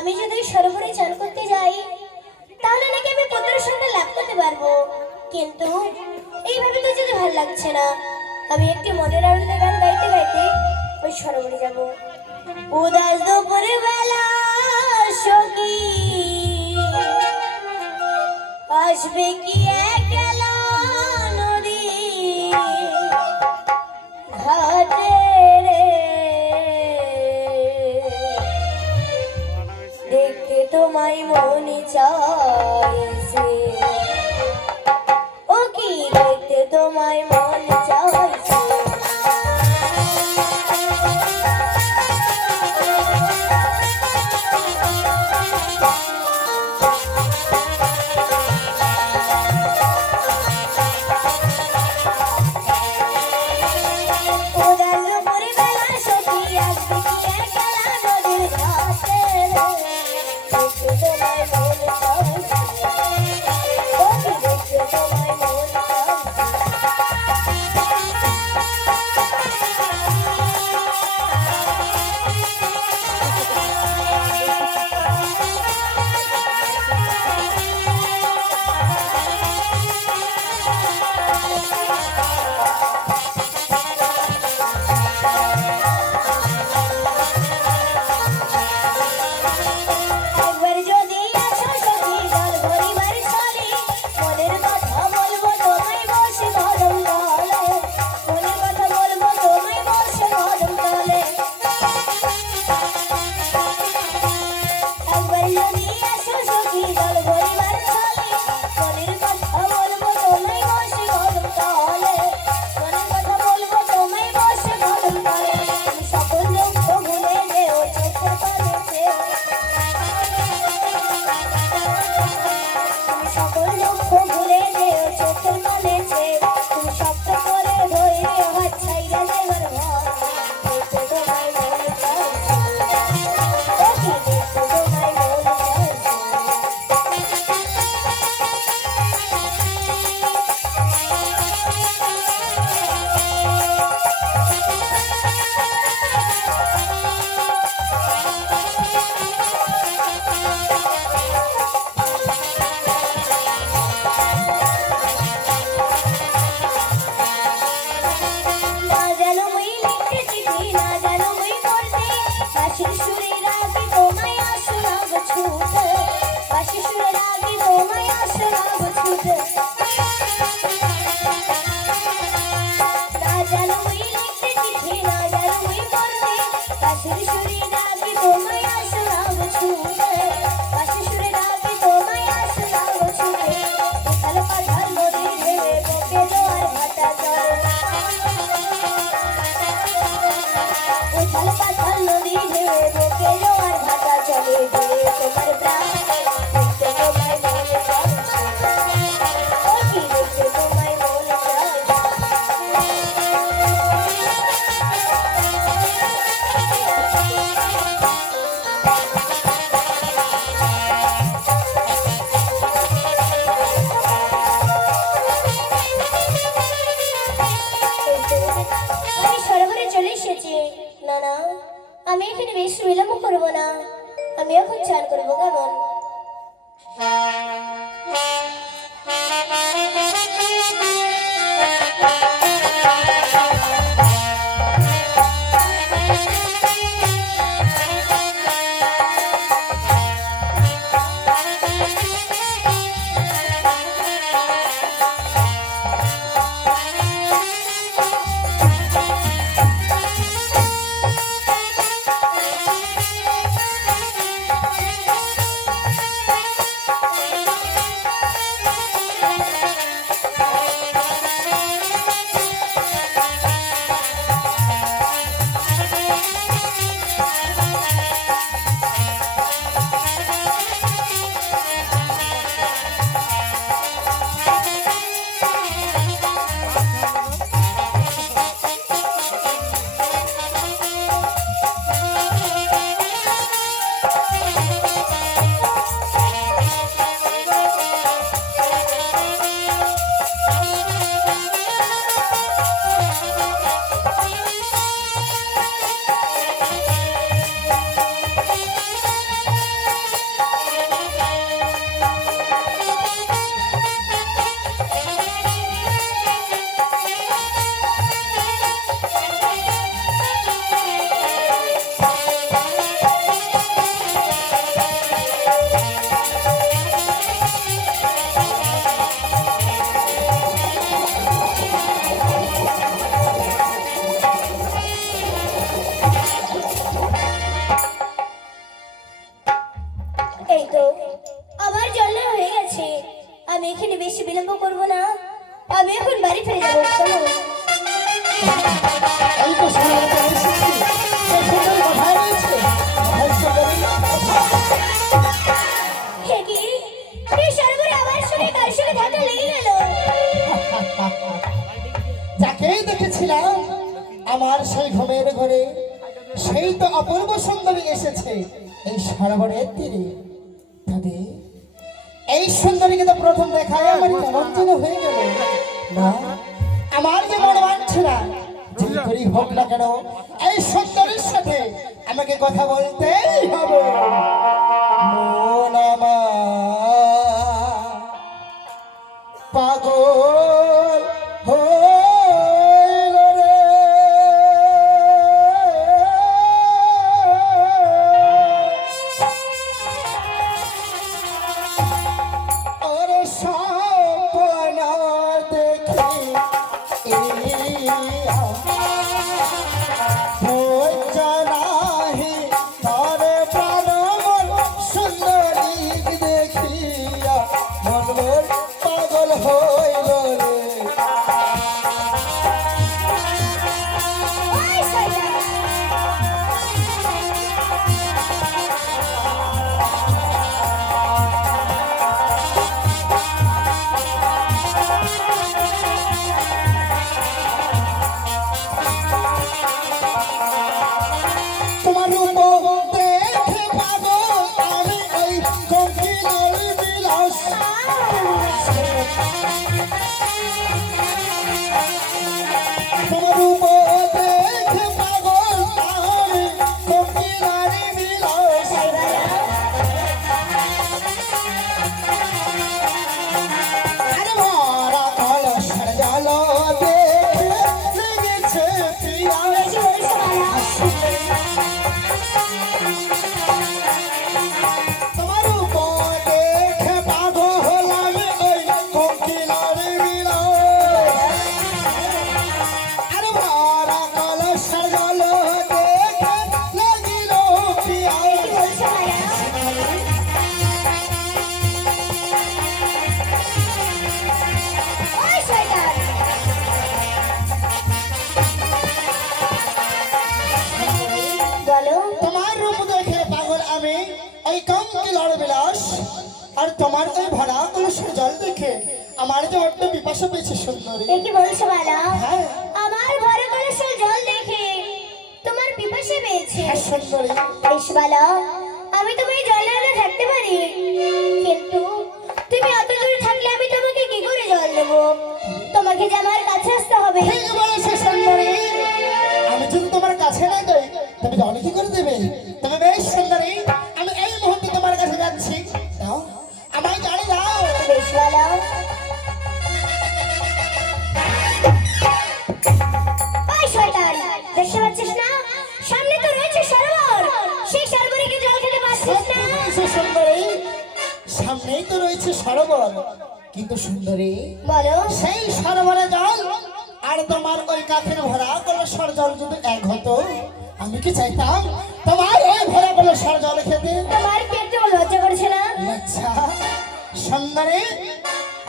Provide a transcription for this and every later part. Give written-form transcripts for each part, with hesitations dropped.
আমি যদি সরোবরে চান করতে যাই তাহলে নাকি আমি পদ্মের সঙ্গে লাভ করতে পারবো, কিন্তু এইভাবে তো যেতে ভালো লাগছে না। আমি একটি মনের আনন্দে গান গাইতে গাইতে ওই সরোবরে যাব। উদাস দুপুরে বেলা সখী আসবে কি একলা নদী ঘাটে রে, দেখতে তোমায় মনে চাইছে, ও কি দেখতে তোমায় মন চাইছে। না না, আমি এখানে বেশি বিলম্ব করবো না, আমি এখন চান করবো। কেমন? বাড়ি ফিরে যাবো, চলো। এই তো সরবরে এসেছি, সেই সুন্দরী কোথায় রয়েছে? কোথায় সুন্দরী? হে কি, এই সরোবরে আবার শুনে কার সঙ্গে ধাক্কা লেগে গেল? যাকেই দেখেছিলাম আমার সেই ঘুমের ঘরে, সেই তো অপূর্ব সুন্দরী এসেছে এই সরোবরের তীরে। তবে এই সুন্দরীকে তো প্রথম দেখায় আমার কেমন যেন হয়ে গেল। না, আমার যে মনে মানছে না, যে করেই হোক না কেন এই সুন্দরীর সাথে আমাকে কথা বলতেই হবে। মন আমার পাগল হইল রে, ওরে স্বপ্ন দেখি নাহি তার প্রাণ মন সুন্দরী দেখিয়া মন মোর পাগল হইল রে। ওই শয়তান! তোমার রূপ দেখে পাগল আমি ওই কোকিলের বিলাস। তোমার রূপ দেখে পাগল আমি কোকিলের বিলাস। আরে মারা কলসের জল দেখে লেগেছে পিয়াস। তোমার উপর দেখে পাগল হলাম ওই কোকিলের বিলাস। আরে মারা কলসের জল দেখে লাগিল পিয়াস। ওই শয়তান! বলো, তোমার রূপ দেখে পাগল আমি ওই কোকিলের বিলাস। আর তোমার ওই ভরা কলসের জল দেখে আমার যে বড্ড পিপাসা পেয়েছে সুন্দরী। এ কি বলছো বালা? হ্যাঁ আমার ঘরে কলসের জল দেখে তোমার পিপাসা পেয়েছে? হ্যাঁ সুন্দরী। বেশ বালা, আমি তোমায় জল আনতে থাকতে পারি, কিন্তু তুমি অত দূরে থাকলে আমি তোমাকে কি করে জল দেবো? তোমাকে যে আমার কাছে আসতে হবে। ঠিক বলেছে সুন্দরী, আমি যদি তোমার কাছে না যাই তুমি জল কি করে দেবে? তবে বেশ সুন্দরী, আমি এই মুহূর্তে তোমার কাছে যাচ্ছি। দাও আমায় জানি দাও। বেশ বালা। ওই শয়তান, দেখতে পাচ্ছিস না সামনে তো রয়েছে সরোবর? সেই সরোবরে কি জল খেতে পারছিস না? সে সুন্দরী, সামনেই তো রয়েছে সরোবর, কিন্তু সুন্দরী বলো, সেই সরোবরে জল আর তোমার ওই কাঠের ভরা কলসের জল যদি এক হতো, আমি কি চাইতাম তোমার ওই ভরা কলসের জল খেতে? তোমার কি একটু লজ্জা করছে না? আচ্ছা সুন্দরী,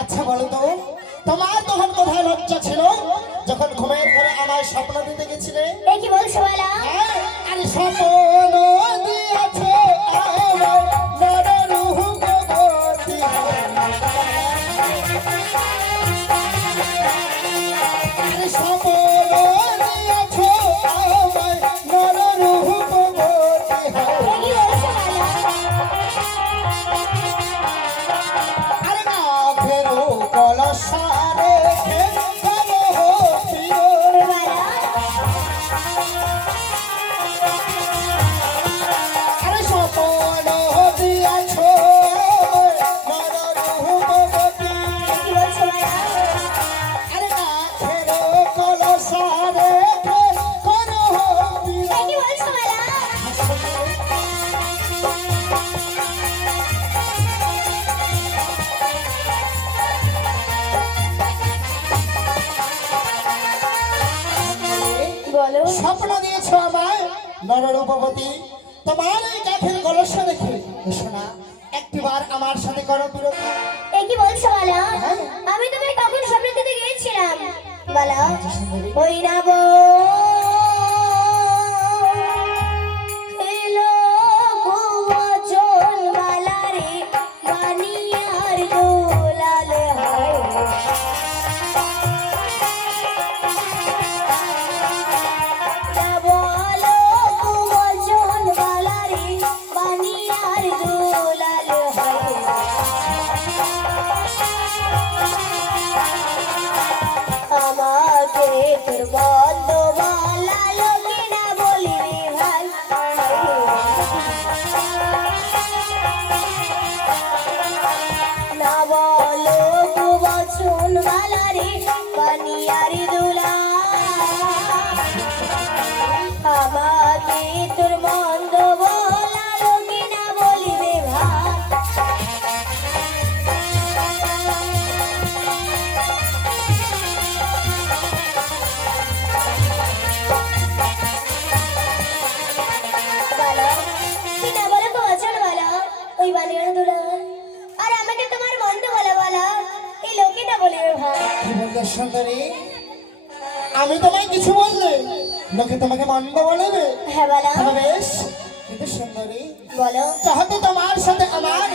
আচ্ছা বলো তো তোমার তখন কোথায় লজ্জা ছিল যখন ঘুমের ঘরে আমার স্বপ্ন দিতে গেছিলে? এ কি বলছো বালা? হ্যাঁ, আরে স্বপ্ন দিয়েছে আমার নরম রূপবতী। আরে স্বপ্ন দিয়েছে আমার নরম রূপবতী। এ কি বলছো বালা? আরে না ফেরো কলসা রেখে চলো প্রিয়। বালা, আরে স্বপ্ন দিয়েছ নররূপবতী। এ কি বলছো বালা? আরে না ফেরো কলসা রেখে করো প্রিয়। এ কি বলছো বালা? বলো, স্বপ্ন দিয়েছ আমায় নররূপবতী, তোমার এই কাঠের কলসা দেখে শোনা একটিবার আমার সাথে করো বিরোধ। এ কি বলছো বালা? আমি তোমায় কখন স্বপ্ন দিতে গিয়েছিলাম? বালা সুন্দরী ওই না গো এলো ভুবন বালা রে বানিয়ার দোলাল হায় না বলো ভুবন বালা রে বানিয়ার দোলাল হায় আমাকে তোর বন্ধ বলা লোকে না বলিবি ভাই না বলো বচন বালা রে বানিয়ারি দুলা আমাকে তোর বন্ধ বলা লোকে না বলিবি ভাই বলো কি না বলো তো অচল বলো ওই বানিয়ার দুলাল আর আমাকে তোমার মন্দ বলে বলো এই লোকেটা বলে ভাই কি বললে সুন্দরী আমি তোমায় কিছু বললে লোকে তোমাকে মন্দ বলবে হ্যাঁ বলো তবে বেশ কিন্তু সুন্দরী বলো যেহেতু তোমার সাথে আমার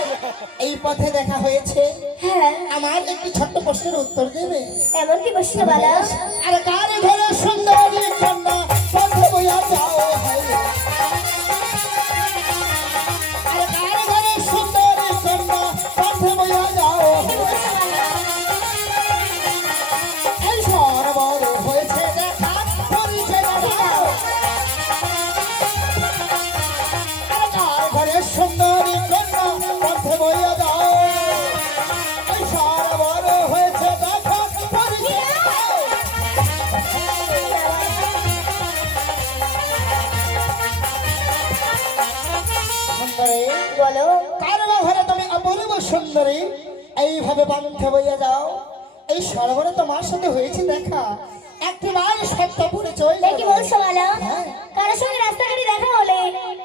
এই পথে দেখা হয়েছে হ্যাঁ আমার একটি ছোট্ট প্রশ্নের উত্তর দেবে এমন কি প্রশ্ন বলো আরে কার ঘরে সুন্দরী কন্যা পথে বইয়া যাও হায়। আরে কার ঘরে সুন্দরী কন্যা পথে বইয়া যাও কি বলছো বলো? এই সরবর হয়েছে দেখা পরিচয় দাও। আরে কার ঘরে সুন্দরী কন্যা পথে বইয়া যাও এই সরবর হয়েছে দেখা পরিচয় দাও। সুন্দরী বলো কারণ ঘরে তুমি অপূর্ব সুন্দরী এইভাবে বান্ধে বইয়া যাও এই সরবরে তোমার সাথে হয়েছে দেখা একটিবার সত্য পরিচয় এ কি বলছো বলো হ্যাঁ। কারোর সঙ্গে রাস্তাঘাটে দেখা হলে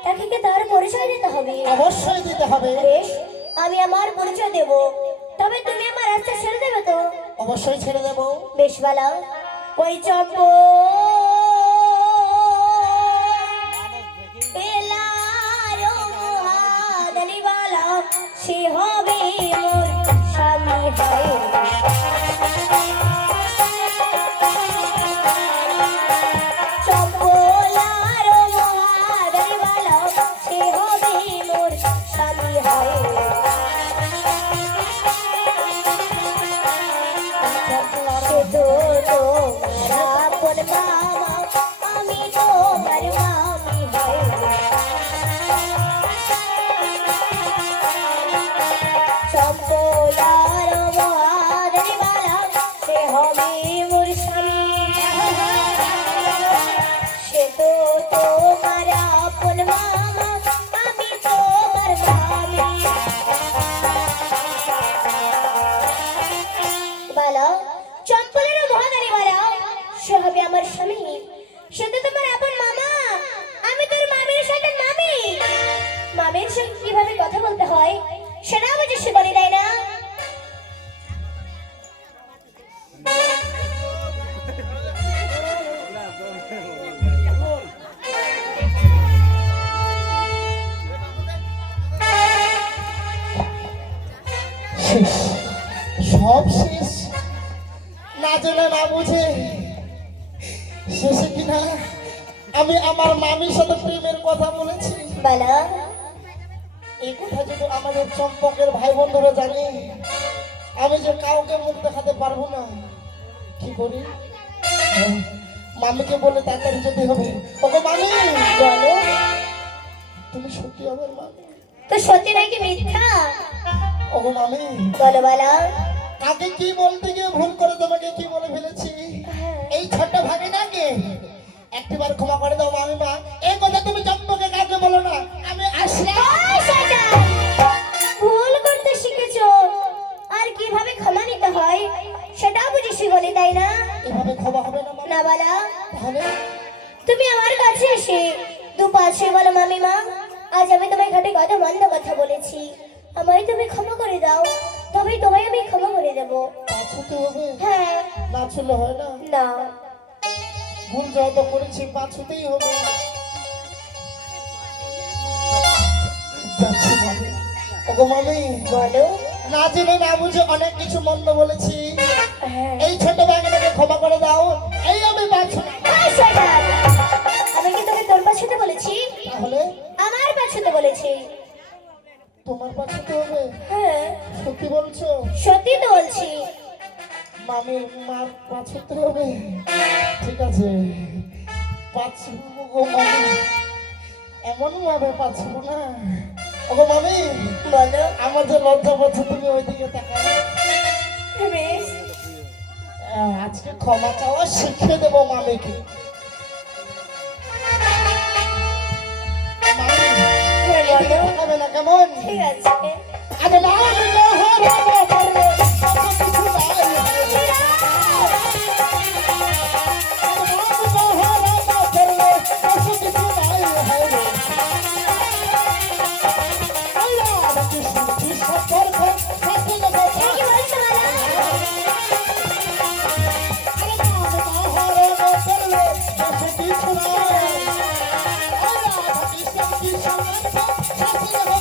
তাকে কি তার পরিচয় দিতে হবে অবশ্যই দিতে হবে বেশ আমি আমার পরিচয় দেব তবে তুমি আমার রাস্তা ছেড়ে দেবে তো অবশ্যই ছেড়ে দেবো বেশ বলো ওই চম্প সে হবে মোর স্বামী হয় চম্পলার মহাদারিওয়ালা সে হবে মোর স্বামী হয় সে তো তোমার আপন মামা আমি তোমার মামি হয় চম্পলার মহাদারিওয়ালা সে হবে মোর স্বামী সে তো তোমার আপন মামা আমি তোমার মামি বলো চম্পলের মহাদারি বলো সে হবে আমার স্বামী সে তো তোমার আপন মামা আমি তোর মামির সাথে মামি মামির সঙ্গে কিভাবে কথা বলতে হয় সেটাও বুঝে সে বলে দেয় না শেষ সব শেষ না জেনে না বুঝে শেষে কিনা আমি আমার মামির সাথে প্রেমের কথা বলেছি বলো এই কথা যদি আমাদের চম্পকের ভাই বন্ধুরা জানে আমি যে কাউকে মুখ দেখাতে পারবো না কি করি মামিকে বলে তাড়াতাড়ি যেতে হবে ওকে মামি বলো তুমি সত্যি আমার মামি তো সত্যি নাকি মিথ্যা ওগো মামি বলো বলো কাকে কি বলতে গিয়ে ভুল করে তোমাকে কি বলে ফেলেছি এই ছোট্ট ভাগে নাকি একটিবার ক্ষমা করে দাও মামি মা এই কথা তুমি চম্পকে কাকে বলো না আমি আসলাম ওই শয়তান! ভুল করতে শিখেছো আর কিভাবে ক্ষমা নিতে হয় সেটাও বুঝে শিখলি তাই না এভাবে ক্ষমা হবে না মামি না বলা তাহলে তুমি আমার কাছে এসে দুপাশে বলো মামিমা আজ আমি তোমার ঘাটে কথা মন্দ কথা বলেছি আমায় তুমি ক্ষমা করে দাও তবেই তোমায় আমি ক্ষমা করে দেব। পা ছুতে হবে? হ্যাঁ। না ছুলে হয় না? না। ভুল যত করেছি পা ছুতেই হবে। যাচ্ছি মামি। ওগো মামি, বলো। না জেনে না বুঝে অনেক কিছু মন্দ বলেছি। হ্যাঁ। এই ছোট বাঙালিকে ক্ষমা করে দাও। এই আমি পা ছুতে। এই শয়তান! আমি কি তোকে তোর পা ছুতে বলেছি? তাহলে আমার পা ছুতে বলেছি। তোমার পা ছুতে হবে? হ্যাঁ। সত্যি বলছো? সত্যি তো বলছি। মামি, মা পা ছুতে হবে? ঠিক আছে, পা ছুবো গো মামি। এমন ভাবে পা ছুবো না। ওগো মামি, বলো। আমার যে লজ্জা পাচ্ছে, তুমি ওইদিকে তাকাও। বেশ। আজকে ক্ষমা চাওয়া শিখিয়ে দেবো মামিকে। মামি, হ্যাঁ, এদিকে বলো। তাকাবে না কেমন? ঠিক আছে। আরে না, আমি না হারাবো পারলে, কত কিছু নাই হারাবো। আরে না, আমি না হারাবো পারলে, কত কিছু নাই হারাবো। আল্লাহ, আমাকে শুনছি সতর্ক, সাথে নেবো কি বলছো বলো? আরে না, আমি না হারাবো পারলে, কত কিছু নাই। আল্লাহ, আমাকে শুনছি সতর্ক, সাথে নেবো।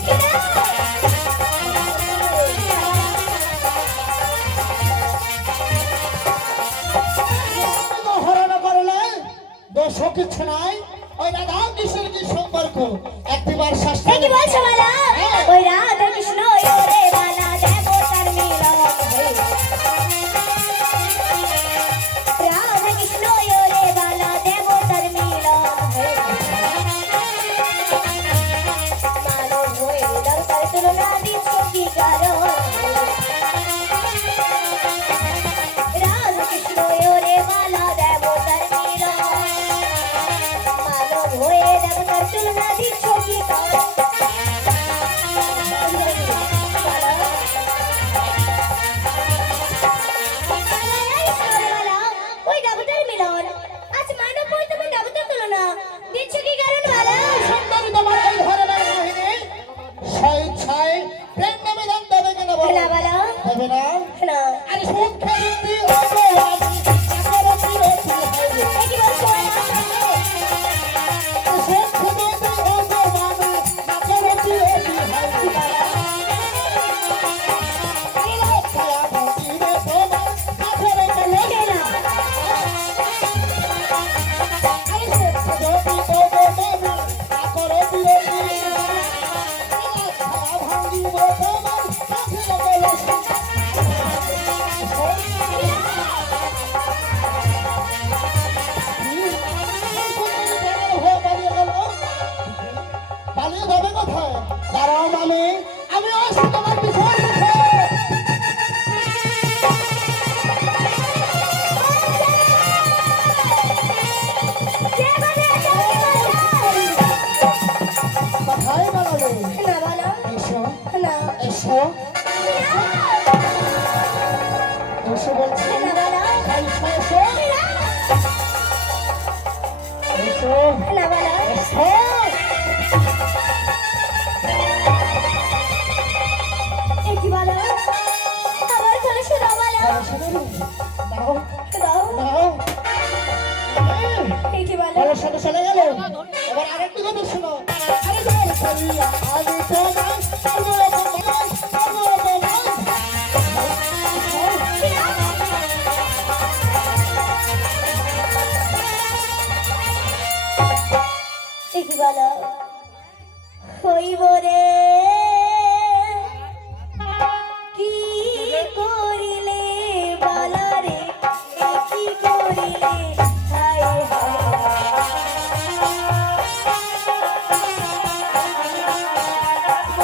হরণ করলে দোষ কিছু নাই। ওই রাধা কৃষ্ণের কি সম্পর্ক? একটিবার শাস্ত্র কি বলছো বলো? ওই রাধা কৃষ্ণ ওরে বালা দেবতার মিলন হয়ে। রাধা কৃষ্ণ ওরে বালা দেবতার মিলন হয়ে। মানব হয়ে দরকার তুলনা দিচ্ছ কি কারণ? রাধা কৃষ্ণ ওরে বালা দেবতার মিলন। মানব হয়ে দেবতার তুলনা দিচ্ছ কি কারণ? ওই দেবতার মিলন। আজ মানব হয়ে তুমি দেবতার তুলনা দিচ্ছ কি কারণ বলো? সুন্দরী তোমার এই ধরনের কাহিনী স্বেচ্ছায় প্রেম নিবেদন দেবে কেন বলো? না বলো। দেবে না? না। আরে সুখে দিদি ওগো আমি একেবারে বিরতি হইবে। এ কি বলছো? সুখে দিদি ওগো আমি একেবারে বিরতি হইবে। আরে লজ্জা ভক্তিরে তোমার কাছেরে চলে কেনা। আরে সুখে দিদি ওগো আমি একেবারে বিরতি। লজ্জা ভাঙ্গিব তোমার কাছেরে চলে। পালিয়ে যাবে কোথায়? দাঁড়াও মামি, আমি আসছি তোমার পিছনে পিছনে। কোথায় বেরোলে? না বলো। এসো, না। এসো, এসো বলছি। না বলো। এসো, এসো, এসো, না বলো। এসো। এ কি বলো? আবার বলো, শোনো বলো। দাও, দাও। দাও। এ কি বলো? আমার সাথে চলে গেল। এবার আরেকটি কথা শোনো। আরে তোমার শরীরে আমি তোমায়, আমি তোমায়, আমি এ কি বলো? হইব রে কি করিলে বলো রে, এ কি করিলে হায়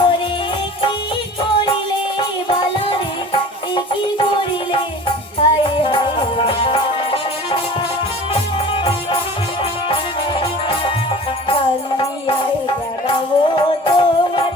ওরে কি করিলে বলো রে, এ কি করিলে হায় কালিয়ায় জানাবো তোমার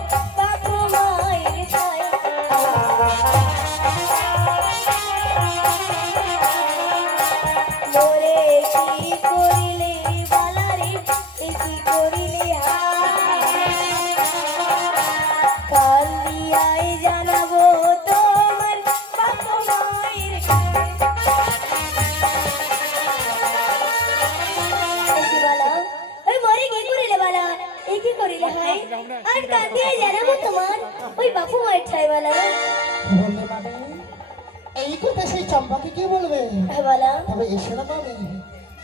ঠাই আর কাঁদিয়ে জানাবো তোমার ওই বাপু মায়ের ঠাই বলা। কি বললে মানে? এই কথা সেই চম্পাকে কি বলবে? হ্যাঁ বলা। তবে এসে না মানে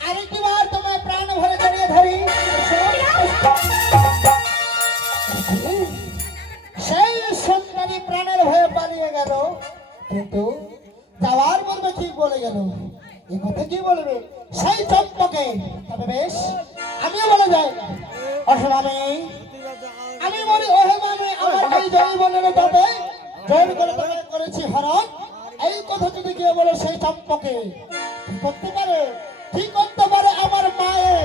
আরেকবার তোমায় প্রাণ ভরে জড়িয়ে ধরি। সেই সুন্দরী প্রাণের ভয়ে পালিয়ে গেল, কিন্তু যাওয়ার পূর্বে কি বলে গেল? এই কথা কি বলবে সেই চম্পাকে? তবে বেশ, আমিও বলে যাই, আসলে আমি বলি ওহে মানে আমার এই জৈবনের যাতে জোর করে তোমায় করেছি হরণ। এই কথা যদি কেউ বলে সেই চম্পকে কি করতে পারে, কি করতে পারে আমার মায়ের